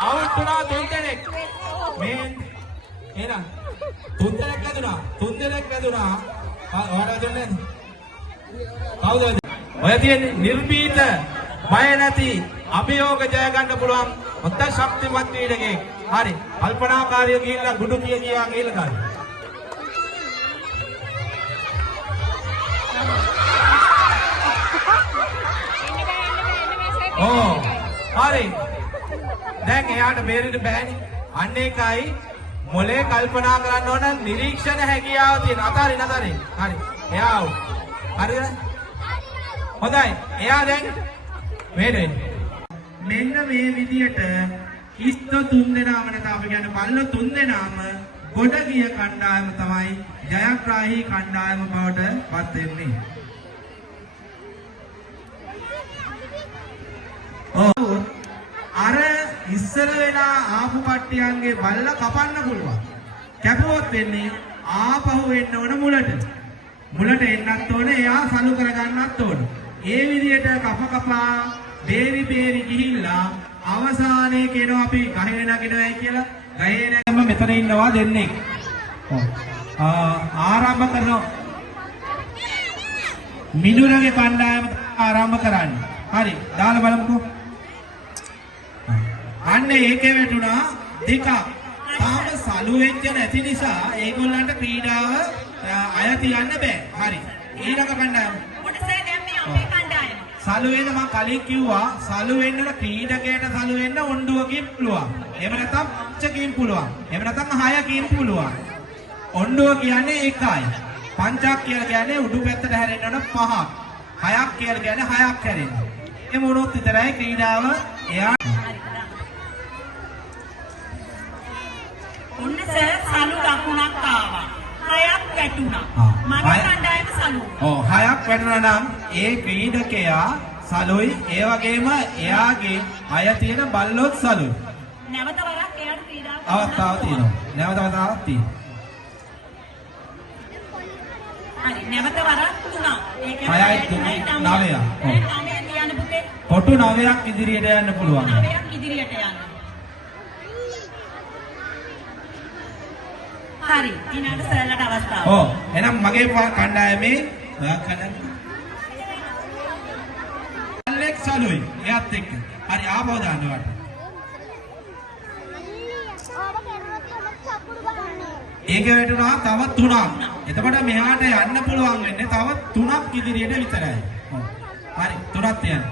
Out na tundenek. Men, ena. Tundenek kaduna. Tundenek kaduna. Wala dunne. Kawuda? ඔය තියෙන්නේ නිර්භීත බය නැති අභියෝග ජය ගන්න පුළුවන් හොඳ ශක්තිමත් ක්‍රීඩකයෙක්. හරි. කල්පනාකාරීව ගිහිල්ලා ගුඩු කියා ගිහිල්ලා ගන්න. Oh, හරි. දැන් එයාට බේරෙන්න බෑනේ. අන්න ඒකයි මොලේ කල්පනා කරන්න ඕන නිරීක්ෂණ හැකියාව තියෙන. අතාරින්. හරි. එයා ආව්. හරිද? හොඳයි. එයා දැන් මෙන්න මේ විදියට ඉස්ත තුන් දෙනාම නැත්නම් අපි කියන්නේ බල්ල තුන් දෙනාම ගොඩ ගිය කණ්ඩායම තමයි ජයග්‍රාහී කණ්ඩායම බවට පත් වෙන්නේ. අර ඉස්සර වෙලා ආපු කට්ටියන්ගේ බල්ල කපන්න පුළුවන්. කැපුවොත් වෙන්නේ ආපහු එන්න ඕන මුලට. මුලට එන්නත් ඕනේ එයා සලු කරගන්නත් ඕන. ඒ විදිහට කපා බේරි ගිහිල්ලා අවසානයේ කියනවා අපි ගහේ නගිනවයි කියලා. ගහේ නැගම මෙතන ඉන්නවා දෙන්නේ. ආරම්භ කරනවා. මිනුරගේ කණ්ඩායම ආරම්භ කරන්නේ. හරි. දාලා බලමුකෝ. අන්න ඒකේ වැටුණා දෙකක්. තාම සලු වෙච්ච නැති නිසා ඒගොල්ලන්ට ක්‍රීඩාව අය තියන්න බෑ. හරි. ඊළඟ කණ්ඩායම. කොටසේ දැන් මේ අපේ කණ්ඩායම. සලු වෙන්න මම කලින් කිව්වා සලු වෙන්න ක්‍රීඩකයට සලු වෙන්න ඔණ්ඩුවකින් පුළුවන්. එහෙම නැත්නම් පංචකින් පුළුවන්. එහෙම නැත්නම් හයකින් පුළුවන්. ඔණ්ඩුව කියන්නේ එකයි. පංචක් කියලා කියන්නේ උඩු පැත්තට හැරෙන්න ඕන පහක්. හයක් කියලා කියන්නේ හයක් හැරෙන්න. ඒ මොනොත් විතරයි ක්‍රීඩාව එයා ඔන්න සර් සලු දකුණක් ආවා. හයක් වැටුණා. මගේ කණ්ඩායම සලු. ඔව් හයක් වැටුණා නම් ඒ ක්‍රීඩකයා සලුයි ඒ වගේම එයාගේ අය තියෙන බල්ලොත් සලුයි. නැවත වරක් එයාට ක්‍රීඩාව අවස්ථාවක් තියෙනවා. නැවත වතාවක් තියෙනවා. හරි නැවත වරක් තුනක්. ඒ කියන්නේ 6යි 9යි. ඔව්. 9 තියන්න පුතේ. කොටු 9ක් ඉදිරියට යන්න පුළුවන්. 9ක් ඉදිරියට යන්න. හරි ඊළඟ සරලට අවස්ථාව. ඔව් එහෙනම් මගේ කණ්ඩායමේ අලෙක්ස් සලුයි එයාත් එක්ක. හරි ආපහු දාන්න වට. ඒක වැටුණා තව 3ක්. එතකොට මෙහාට යන්න පුළුවන් වෙන්නේ තව 3ක් ඉදිරියට විතරයි. ඔව්. හරි 3ක් තියන්න.